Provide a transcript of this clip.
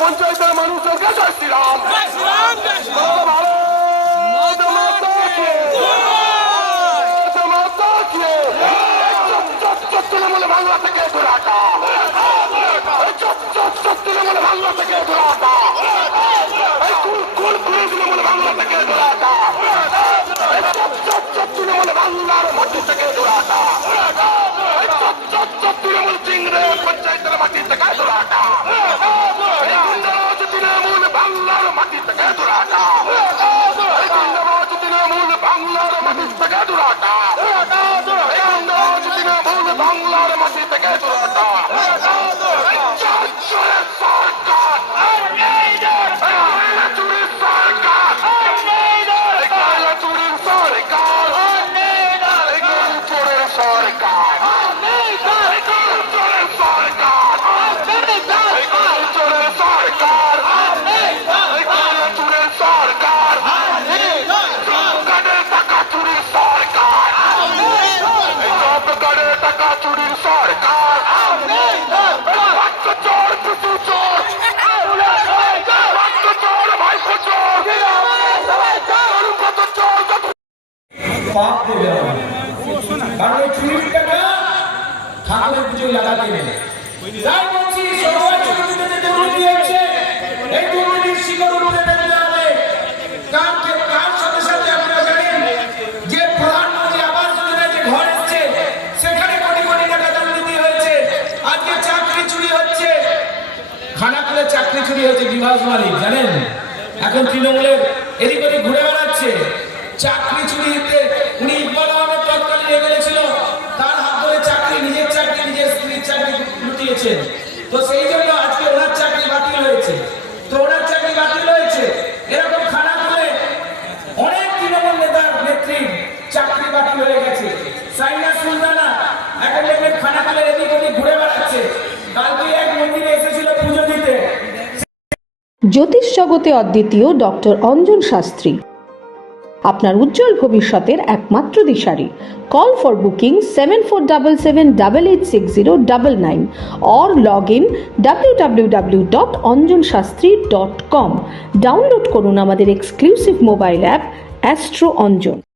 পঞ্চায়েতের মানুষের কাছে তৃণমূল বাংলা থেকে দূরাটা তৃণমূল বাংলা থেকে দূরাটা তৃণমূল বাংলা থেকে দূরাটা তৃণমূল বাংলার মাটি থেকে দূরাটা তৃণমূল চিংড়ে পঞ্চায়েতের মাটি থেকে দূরাটা তৃণমূল বাংলার মাটি থেকে দূরাটা তৃণমূল বাংলার মাটি থেকে দূরাটা তৃণমূল বাংলার মাটি থেকে দূরাটা पाप देवे कारण चुरिर टाका ठाकुरेर पुजोय लागाते नेই তাই বলছি সবার চরিত্রে যে দুর্নীতি হচ্ছে এই দুর্নীতির শিকড় উপরে ফেলতে হবে কার সাথে সাথে আপনারা জানেন যে প্রধানমন্ত্রী আবাস যোজনায় যে ঘর এসেছে সেখানে কোটি কোটি টাকা দুর্নীতি হয়েছে আজকে চাকরি চুরি হচ্ছে খানাকুলে চাকরি চুরি হয়েছে বিভাস মালিক জানেন এখন তৃণমূলের এদিক ওদিক ঘুরে বেড়াচ্ছে চাকরি চুরিতে উনি ইকবাল আহমেদ তৎকালীন এমএলএ ছিল তার হাত ধরে চাকরি নিজের স্ত্রীর চাকরি লুটিয়েছেন তো সেই জন্য আজকে ওনার চাকরি বাতিল হয়েছে এরকম খানা করে অনেক তৃণমূল নেতার নেত্রীর চাকরি বাতিল হয়ে গেছে সাইনা সুলতানা এখন দেখবেন খানা করে এদিক ওদিক ঘুরে বেড়াচ্ছে কালকে এক মন্দিরে এসেছিল পুজো দিতে জ্যোতিষ জগতে অদ্বিতীয় ডক্টর অঞ্জন শাস্ত্রী আপনার উজ্জ্বল ভবিষ্যতের একমাত্র দিশারি call for booking 7477886099 or log in www.anjanshastri.com download করুন আমাদের exclusive mobile app Astro Anjan.